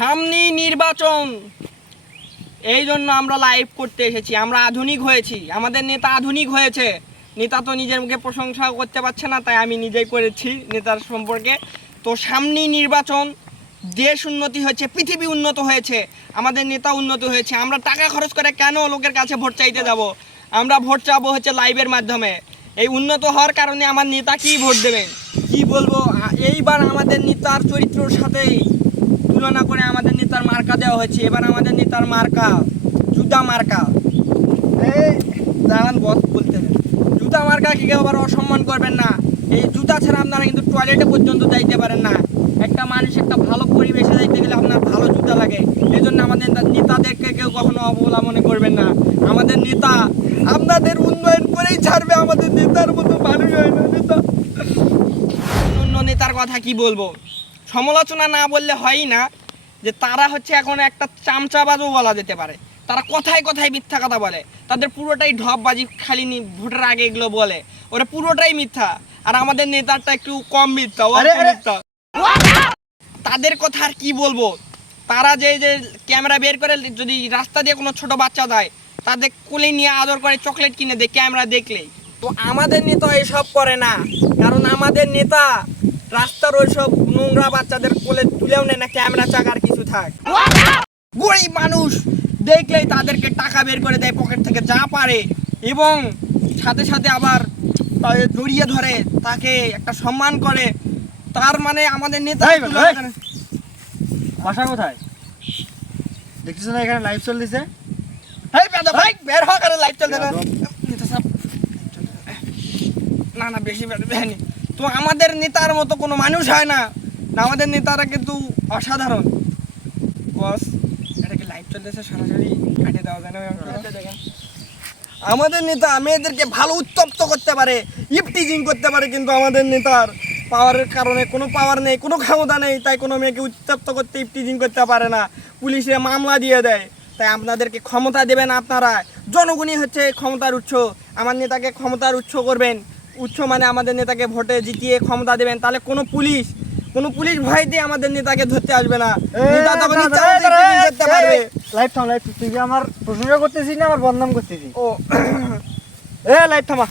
সামনেই নির্বাচন, এই জন্য আমরা লাইভ করতে এসেছি। আমরা আধুনিক হয়েছি, আমাদের নেতা আধুনিক হয়েছে। নেতা তো নিজের মুখে প্রশংসা করতে পারছে না, তাই আমি নিজেই করেছি নেতার সম্পর্কে। তো সামনেই নির্বাচন, দেশ উন্নতি হয়েছে, পৃথিবী উন্নত হয়েছে, আমাদের নেতা উন্নত হয়েছে। আমরা টাকা খরচ করে কেন লোকের কাছে ভোট চাইতে যাব? আমরা ভোট চাবো হচ্ছে লাইভের মাধ্যমে। এই উন্নত হওয়ার কারণে আমার নেতা কি ভোট দেবেন কি বলবো। এইবার আমাদের নেতার চরিত্রের সাথে তুলনা করে আমাদের নেতার মার্কা দেওয়া হয়েছে। এবার আমাদের নেতার মার্কা জুতা মার্কা। এই দাঁড়ান বস বলতে, জুতা মার্কা কি কেউ আবার অসম্মান করবেন না। এই জুতা ছাড়া আপনারা কিন্তু টয়লেটে পর্যন্ত যাইতে পারেন না। একটা মানুষ একটা ভালো পরিবেশে যাইতে গেলে আপনার ভালো জুতা লাগে। এই জন্য আমাদের নেতাদেরকে কেউ কখনো অবহেলা মনে করবেন না। আমাদের নেতা আপনাদের উন্নয়ন করেই ছাড়বে। আমাদের নেতার মতো মানুষ হয় না। নেতা অন্য নেতার কথা কি বলবো, সমালোচনা না বললে হয়ই না যে তারা হচ্ছে এখন একটা চামচাবাজও বলা যেতে পারে। তারা কথায় কথায় মিথ্যা কথা বলে, তাদের পুরোটাই ঢপবাজি, খালি ভোটের আগে এগুলো বলে, ওরা পুরোটাই মিথ্যা। আর আমাদের নেতারটা একটু কম মিথ্যা, মিথ্যা। তাদের কথা আর কি বলবো। তারা যে যে ক্যামেরা বের করে যদি রাস্তা দিয়ে কোনো ছোট বাচ্চা দেয়, তাদের কোলে নিয়ে আদর করে চকলেট কিনে দেয় ক্যামেরা দেখলেই। তো আমাদের নেতা এসব করে না, কারণ আমাদের নেতা রাস্তার ওইসব নোংরা বাচ্চাদের কোলে তুলেও নেয় না, ক্যামেরা চাকার কিছু থাক। গরিব মানুষ দেখলেই তাদেরকে টাকা বের করে দেয় পকেট থেকে যা পারে, এবং সাথে সাথে আবার জড়িয়ে ধরে তাকে একটা সম্মান করে। তার মানে আমাদের নেতা বাসা কোথায় দেখছিস না? এখানে লাইভ চলতেছে। ভাই বের হওয়া করে লাইভ চলতে না না বেশি বেরোনি। তো আমাদের নেতার মতো কোনো মানুষ হয় না। আমাদের নেতারা কিন্তু অসাধারণ। বস এটাকে লাইভ চলতেছে, সরাসরি কাটিয়ে দেওয়া যায় না? দেখেন আমাদের নেতা মেয়েদেরকে ভালো উত্তপ্ত করতে পারে, ইফটিজিং করতে পারে, কিন্তু আমাদের নেতার পাওয়ারের কারণে কোনো পাওয়ার নেই, কোনো ক্ষমতা নেই, তাই কোনো মেয়েকে উত্তপ্ত করতে, ইফটিজিং করতে পারে না। পুলিশে মামলা দিয়ে দেয়। তাই আপনাদেরকে ক্ষমতা দেবেন আপনারা, জনগণই হচ্ছে ক্ষমতার উৎস। আমার নেতাকে ক্ষমতার উৎস করবেন, উৎস মানে আমাদের নেতাকে ভোটে জিতিয়ে ক্ষমতা দেবেন। তাহলে কোনো পুলিশ ভয় দিয়ে আমাদের নেতাকে ধরতে আসবে না। নেতা তখন ইচ্ছা মতো ইফটিজিং করতে পারবে। লাইভ থাম, লাইভ। তুই আমার প্রশংসা করতেছিস না আমার বদনাম করতেছিস? ও লাইভ থামা।